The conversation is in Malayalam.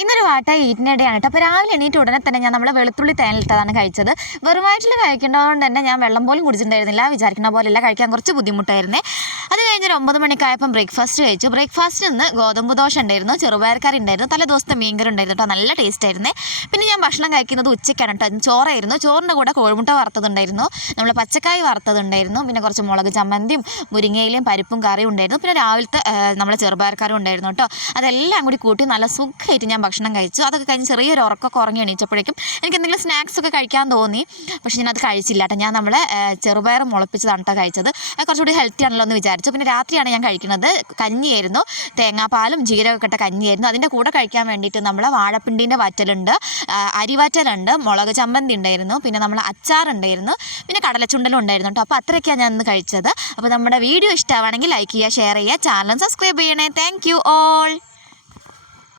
ഇന്നൊരു വാട്ട ഈറ്റിനിടെയാണ് കേട്ടോ. അപ്പോൾ രാവിലെ എണീറ്റ് ഉടനെ തന്നെ ഞാൻ നമ്മളെ വെളുത്തുള്ളി തേനിലിട്ടതാണ് കഴിച്ചത്. വെറുമായിട്ടിൽ കഴിക്കേണ്ടതുകൊണ്ട് തന്നെ ഞാൻ വെള്ളം പോലും കുടിച്ചിട്ടുണ്ടായിരുന്നില്ല. വിചാരിക്കുന്ന പോലെയല്ല, കഴിക്കാൻ കുറച്ച് ബുദ്ധിമുട്ടായിരുന്നേ. അത് കഴിഞ്ഞൊരു 9 മണിക്കായപ്പം ബ്രേക്ക്ഫാസ്റ്റ് കഴിച്ചു. ബ്രേക്ക്ഫാസ്റ്റിൽ നിന്ന് ഗോതമ്പ് ദോശ ഉണ്ടായിരുന്നു, ചെറുപയർക്കറി ഉണ്ടായിരുന്നു, തലേ ദിവസത്തെ മീൻകറി ഉണ്ടായിരുന്നു കേട്ടോ. നല്ല ടേസ്റ്റ് ആയിരുന്നേ. പിന്നെ ഞാൻ ഭക്ഷണം കഴിക്കുന്നത് ഉച്ചയ്ക്കാണ് കേട്ടോ. ചോറായിരുന്നു. ചോറിൻ്റെ കൂടെ കോഴിമുട്ട വറുത്തതുണ്ടായിരുന്നു, നമ്മൾ പച്ചക്കായ് വറുത്തതുണ്ടായിരുന്നു, പിന്നെ കുറച്ച് മുളക് ചമ്മന്തിയും മുരിങ്ങയിലും പരിപ്പും കറിയും ഉണ്ടായിരുന്നു. പിന്നെ രാവിലത്തെ നമ്മളെ ചെറുപയർക്കറി ഉണ്ടായിരുന്നു കേട്ടോ. അതെല്ലാം കൂടി കൂട്ടി നല്ല സുഖമായിട്ട് ഞാൻ ഭക്ഷണം കഴിച്ചു. അതൊക്കെ കഴിഞ്ഞ് ചെറിയൊരു ഉറക്കമൊക്കെ ഉറങ്ങി എണീച്ചപ്പോഴേക്കും എനിക്ക് എന്തെങ്കിലും സ്നാക്സൊക്കെ കഴിക്കാൻ തോന്നി. പക്ഷേ ഞാനത് കഴിച്ചില്ല കേട്ടോ. ഞാൻ നമ്മളെ ചെറുപയർ മുളപ്പിച്ചതാണ് കേട്ടോ കഴിച്ചത്. കുറച്ചുകൂടി ഹെൽത്തി ആണല്ലോ എന്ന് വിചാരിച്ചു. പിന്നെ രാത്രിയാണ് ഞാൻ കഴിക്കുന്നത്. കഞ്ഞിയായിരുന്നു, തേങ്ങാപ്പാലും ജീരകമൊക്കെ ഇട്ട കഞ്ഞിയായിരുന്നു. അതിൻ്റെ കൂടെ കഴിക്കാൻ വേണ്ടിയിട്ട് നമ്മളെ വാഴപ്പിണ്ടീൻ്റെ വറ്റലുണ്ട്, അരിവറ്റലുണ്ട്, മുളക് ചമ്മന്തി ഉണ്ടായിരുന്നു, പിന്നെ നമ്മൾ അച്ചാറുണ്ടായിരുന്നു, പിന്നെ കടലച്ചുണ്ടലും ഉണ്ടായിരുന്നു കേട്ടോ. അപ്പോൾ അത്രയൊക്കെയാണ് ഞാൻ ഇന്ന് കഴിച്ചത്. അപ്പോൾ നമ്മുടെ വീഡിയോ ഇഷ്ടമാണെങ്കിൽ ലൈക്ക് ചെയ്യുക, ഷെയർ ചെയ്യുക, ചാനൽ സബ്സ്ക്രൈബ് ചെയ്യണേ. Thank you all.